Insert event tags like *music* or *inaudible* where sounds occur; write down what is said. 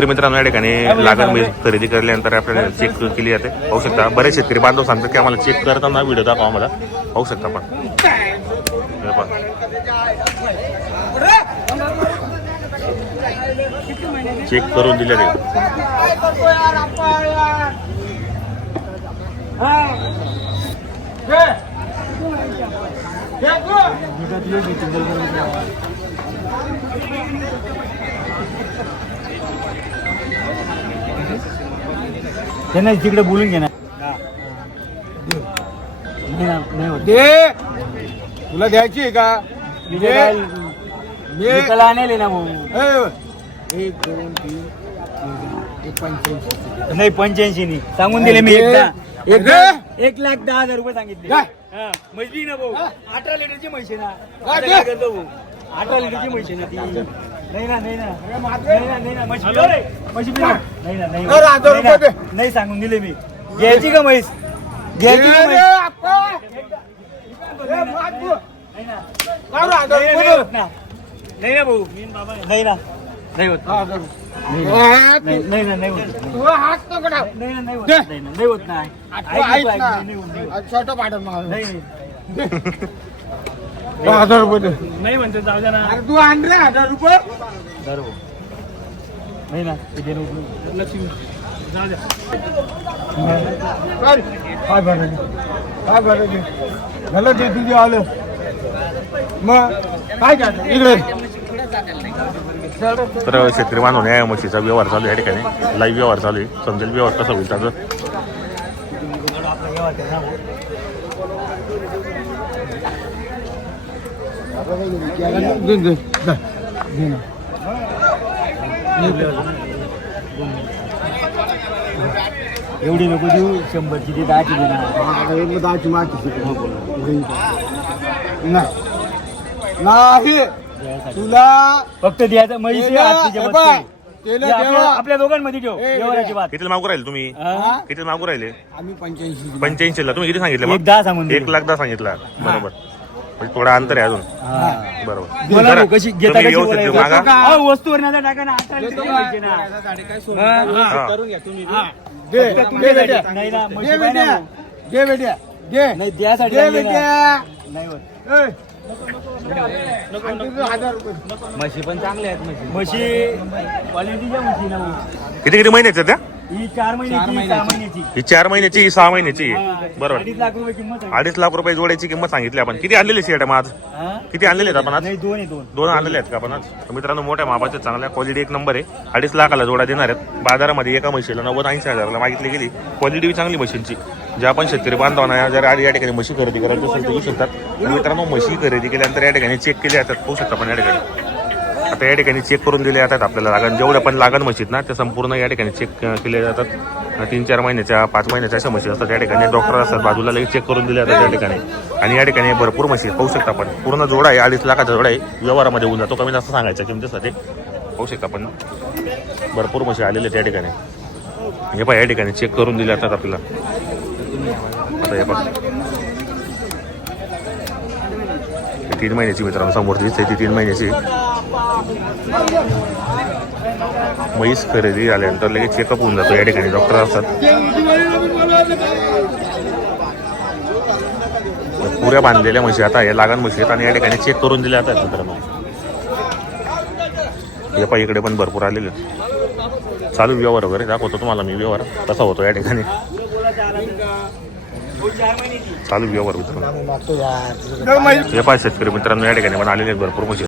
तर मित्रांनो या ठिकाणी लागण मी खरेदी केल्यानंतर आपल्याला चेक केली जाते. पाहू शकता बरेच शेतकरी बांधव सांगतात की आम्हाला चेक करताना व्हिडिओ दाखवा आम्हाला. पाहू शकता पहा. चेक करून दिले ते. त्यांना तिकडे बोलून घे ना. नाही ना, नाही होत. दे. तुला द्यायची आहे का? आणले ना भाऊ एक दोन तीन पंच्याऐंशी. नाही पंच्याऐंशी नाही. सांगून दिले मी. एकदा. एक. एक लाख दहा हजार रुपये सांगितले? हा, म्हशी ना भाऊ. अठरा लिटरची म्हशी ना. अठरा लिटरची म्हशी ना ती. नाही ना नाही ना नाही ना नाही ना म्हशी पिळव रे. म्हशी पिळव. नाही ना नाही अरे, हजार नाही ना. रुपये दे. नाही सांगून दिले मी घ्यायची का म्हैस घ्यायची का म्हैस. नाही. ना. नाही. होत ना नाही ना भाऊ नाही ना नाही होत. नाही. हात- नाही नाही ना नाही होत तू हात नको टाक. नाही ना नाही होत दे. नाही ना नाही होत ना तू ऐक ऐक तू, ऐक, ना. नाही होत, नाही होत. आज छोटं पाठव मला. नाही नाही. *laughs* हजार रुपये दे. नाही म्हणतो जाऊ द्या ना. अरे तू आण रे हजार रुपये. बरोबर. नाही ना ते देणं उपयोग. लक्ष्मी जाऊ द्या काय? काय भरायचे काय भरायचे झालं ते तुझे आलं. मग काय इकडे. तर शेतकरी बांधव या म्हशीचा व्यवहार चालू आहे या ठिकाणी. लाईव्ह व्यवहार चालू आहे. समजेल व्यवहार कसा होईल त्याचं. एवढी नको देऊ शंभरची ती दहाची दे ना आता एक दहाची. दे. नाही नाही तुला फक्त द्यायचं हे आपल्या दोघांमध्ये ठेव बात किती मागू राहिले तुम्ही हा? किती मागू राहिले आम्ही पंच्याऐंशी पंच्याऐंशी ला तुम्ही किती सांगितले मग? एक दहा सांगून दिले. एक लाख दहा सांगितला बरोबर म्हणजे थोडा अंतर आहे अजून हा. बरोबर बोला जरा भाऊ, कशी घेता तुम्ही कशी व्यवस्थित बोलायचं? देऊ मागा. का? अहो, वस्तूवर नजर टाका ना अठरा लिटरची म्हैस आहे ना. हा. हा. दे फक्त दे तुमच्यासाठी. बेट्या नाही ना, दे म्हशी पाहिजे बेट्या ना. दे बेट्या दे नाही द्यासाठी दे आणली ना. बेट्या नाही होत ए. आणि तुझं हजार रुपये म्हशी पण चांगल्या आहेत म्हशी म्हशी क्वालिटीच्या म्हशी ना भाऊ. किती किती महिन्याच्या त्या ही चार महिन्याची ही सहा महिन्याची. ही चार महिन्याची ही सहा महिन्याची. हा. बरोबर. अडीच लाख रुपये किंमत आहे. अडीच लाख रुपये जोड्याची किंमत सांगितली आपण. किती आणलेली शेट मग आज? हा? किती आणलेले आहेत आपण आज? नाही दोन आहे दोन. दोन आणलेले आहेत का आपण आज? तर मित्रांनो मोठ्या मापाचे चांगल्या क्वालिटी एक नंबर आहे. अडीच लाखाला जोडा देणार आहेत. बाजारामध्ये एका म्हशीला नव्वद ऐंशी हजाराला मागितली गेली. क्वालिटी बी चांगली म्हशींची. जे आपण शेतकरी बांधवांना जर आधी या ठिकाणी म्हशी खरेदी करायची असेल तर घेऊ शकतात. तर मित्रांनो म्हशी खरेदी केल्यानंतर या ठिकाणी चेक केले जातात. होऊ शकतात पण या ठिकाणी. आता या ठिकाणी चेक करून दिले जातात आपल्याला लागण. जेवढ्या पण लागण म्हशीत ना त्या संपूर्ण या ठिकाणी चेक केले जातात. तीन चार महिन्याच्या पाच महिन्याच्या अशा म्हशी असतात. या ठिकाणी डॉक्टर असतात बाजूला लगेच चेक करून दिले जातात या ठिकाणी. आणि या ठिकाणी भरपूर म्हशी पाहू शकता आपण. पूर्ण जोडा आहे अडीच लाखाचा जोडा आहे. व्यवहारामध्ये होऊन जातो. कमी जास्त सांगायचा किमतीसाठी पाहू शकता आपण. भरपूर म्हशी आलेले त्या ठिकाणी. हे पहा या ठिकाणी चेक करून दिले जातात आपल्याला. आता हे बघा ही तीन महिन्याची मित्रांनो समोर दिसते ती तीन महिन्याची. म्हैस खरेदी झाल्यानंतर लगेच चेकअप होऊन जातो या ठिकाणी डॉक्टर असतात. पुऱ्या बांधलेल्या म्हशी आता या लागण म्हशी आहेत आणि या ठिकाणी चेक करून दिल्या जातात मित्रांनो. हे पाय इकडे पण भरपूर आलेले. चालू व्यवहार वगैरे दाखवतो तुम्हाला मी व्यवहार कसा होतो या ठिकाणी. चालू व्यवहार मित्रांनो. हे पाय शेतकरी मित्रांनो या ठिकाणी पण आलेले आहेत भरपूर म्हणजे